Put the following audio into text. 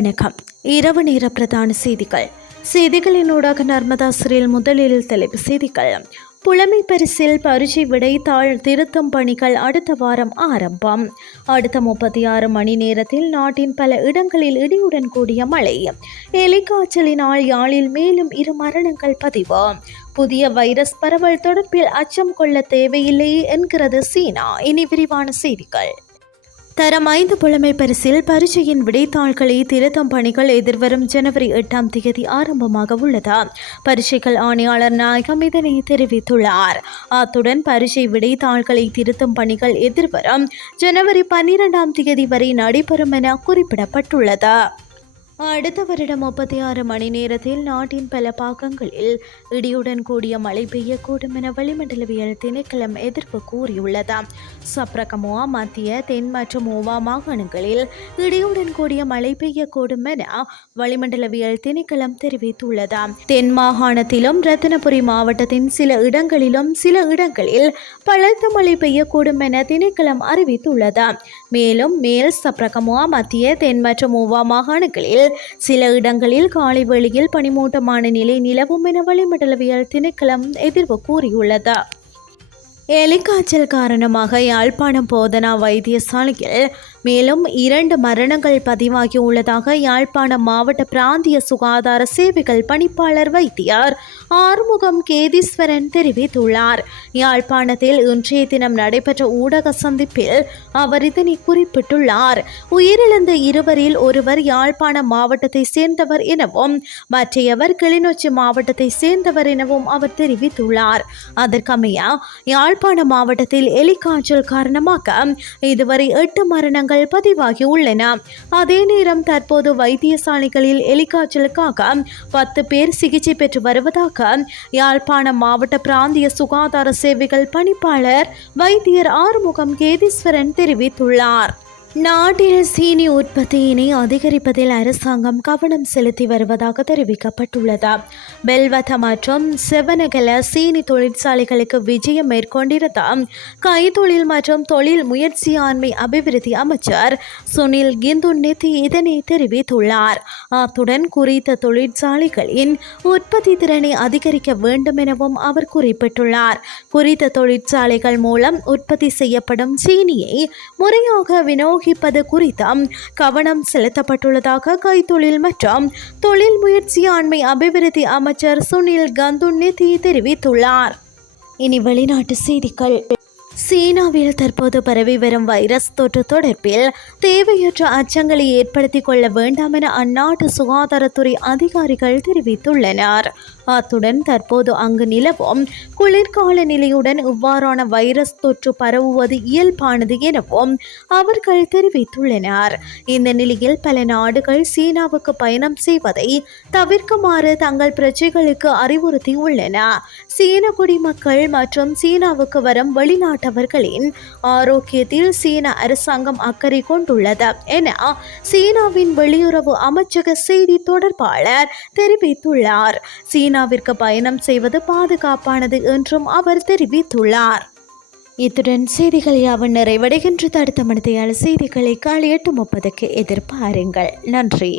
வணக்கம். இரவு நேர பிரதான செய்திகள். செய்திகளினூடாக நர்மதா சிறையில் முதலில் தலைப்பு செய்திகள். புலமை பரிசில் பரிசை விடைத்தாள் திருத்தும் பணிகள் அடுத்த வாரம் ஆரம்பம். அடுத்த முப்பத்தி ஆறு மணி நேரத்தில் நாட்டின் பல இடங்களில் இடியுடன் கூடிய மழை. எலிக்காய்ச்சலினால் யாழில் மேலும் இரு மரணங்கள் பதிவு. புதிய வைரஸ் பரவல் தொடர்பில் அச்சம் கொள்ள தேவையில்லை என்கிறது சீனா. இனி விரிவான செய்திகள். தரம் ஐந்து புலமை பரிசில் பரீட்சையின் விடைத்தாள்களை திருத்தும் பணிகள் எதிர்வரும் ஜனவரி எட்டாம் தேதி ஆரம்பமாக உள்ளது. பரீட்சைகள் ஆணையாளர் நாயகம் இதனை தெரிவித்துள்ளார். அத்துடன் பரீட்சை விடைத்தாள்களை திருத்தும் பணிகள் எதிர்வரும் ஜனவரி பன்னிரெண்டாம் தேதி வரை நடைபெறும் என குறிப்பிடப்பட்டுள்ளது. அடுத்த வருடம் முப்பத்தி ஆறு மணி நேரத்தில் நாட்டின் பல பாகங்களில் இடியுடன் கூடிய மழை பெய்யக்கூடும் என வளிமண்டலவியல் திணைக்களம் எதிர்ப்பு கூறியுள்ளது. சப்ரகமோவா மத்திய தென் மற்றும் ஓவா மாகாணங்களில் இடியுடன் கூடிய மழை பெய்யக்கூடும் என வளிமண்டலவியல் திணைக்களம் தெரிவித்துள்ளது. தென் மாகாணத்திலும் ரத்தினபுரி மாவட்டத்தின் சில இடங்களிலும் சில இடங்களில் பலத்த மழை பெய்யக்கூடும் என திணைக்களம் அறிவித்துள்ளது. மேலும் மேல் சப்ரகமோவா மத்திய தென் மற்றும் ஓவா மாகாணங்களில் சில இடங்களில் காலை வேளையில் பனிமூட்டமான நிலை நிலவும் என வளிமண்டலவியல் திணைக்களம் எதிர்வு கூறியுள்ளது. எலிக்காய்ச்சல் காரணமாக யாழ்ப்பாணம் போதனா வைத்தியசாலையில் மேலும் இரண்டு மரணங்கள் பதிவாகியுள்ளதாக யாழ்ப்பாணம் மாவட்ட பிராந்திய சுகாதார சேவைகள் பணிப்பாளர் வைத்தியர் ஆறுமுகம் கேதீஸ்வரன் தெரிவித்துள்ளார். யாழ்ப்பாணத்தில் இன்றைய தினம் நடைபெற்ற ஊடக சந்திப்பில் அவர் இதனை குறிப்பிட்டுள்ளார். உயிரிழந்த இருவரில் ஒருவர் யாழ்ப்பாணம் மாவட்டத்தை சேர்ந்தவர் எனவும் மற்றையவர் கிளிநொச்சி மாவட்டத்தை சேர்ந்தவர் எனவும் அவர் தெரிவித்துள்ளார். அதற்கமைய யாழ்ப்பாண மாவட்டத்தில் எலிக்காய்ச்சல் காரணமாக இதுவரை எட்டு மரணங்கள் பதிவாகி உள்ளன. அதே நேரம் தற்போது வைத்தியசாலைகளில் எலிக்காய்ச்சலுக்காக பத்து பேர் சிகிச்சை பெற்று வருவதாக யாழ்ப்பாணம் மாவட்ட பிராந்திய சுகாதார சேவைகள் பணிப்பாளர் வைத்தியர் ஆறுமுகம் கேதீஸ்வரன் தெரிவித்துள்ளார். நாட்டில் சீனி உற்பத்தியினை அதிகரிப்பதில் அரசாங்கம் கவனம் செலுத்தி வருவதாக தெரிவிக்கப்பட்டுள்ளது. பெல்வத மற்றும் செவனகல சீனி தொழிற்சாலைகளுக்கு விஜயம் மேற்கொண்டிருந்த கைத்தொழில் மற்றும் தொழில் முயற்சியாண்மை அபிவிருத்தி அமைச்சர் சுனில் கிந்துன்னெத்தி இதனை தெரிவித்துள்ளார். அத்துடன் குறித்த தொழிற்சாலைகளின் உற்பத்தி திறனை அதிகரிக்க வேண்டும் எனவும் அவர் குறிப்பிட்டுள்ளார். குறித்த தொழிற்சாலைகள் மூலம் உற்பத்தி செய்யப்படும் சீனியை முறையாக வினோ விநியோகிப்பது குறித்தும் கவனம் செலுத்தப்பட்டுள்ளதாக கைத்தொழில் மற்றும் தொழில் முயற்சி ஆண்மை அபிவிருத்தி அமைச்சர் சுனில் கந்துநிதி தெரிவித்துள்ளார். இனி வெளிநாட்டு செய்திகள். சீனாவில் தற்போது பரவி வரும் வைரஸ் தொற்று தொடர்பில் தேவையற்ற அச்சங்களை ஏற்படுத்திக் கொள்ள வேண்டாம் என அந்நாட்டு சுகாதாரத்துறை அதிகாரிகள் தெரிவித்துள்ளனர். அத்துடன் தற்போது அங்கு நிலவும் குளிர்கால நிலையுடன் இவ்வாறான வைரஸ் தொற்று பரவுவது இயல்பானது எனவும் அவர்கள் தெரிவித்துள்ளனர். இந்த நிலையில் பல நாடுகள் சீனாவுக்கு பயணம் செய்வதை தவிர்க்குமாறு தங்கள் பிரஜைகளுக்கு அறிவுறுத்தியுள்ளன. சீன குடிமக்கள் மற்றும் சீனாவுக்கு வரும் மாணவர்களின் ஆரோக்கியத்தில் சீன அரசாங்கம் அக்கறை கொண்டுள்ளது என சீனாவின் வெளியுறவு அமைச்சக செய்தி தொடர்பாளர் தெரிவித்துள்ளார். சீனாவிற்கு பயணம் செய்வது பாதுகாப்பானது என்றும் அவர் தெரிவித்துள்ளார். இத்துடன் செய்திகள் யாவும் நிறைவடைகின்றது. அடுத்த மனதையாள செய்திகளை காலை எட்டு முப்பதுக்கு எதிர்பாருங்கள். நன்றி.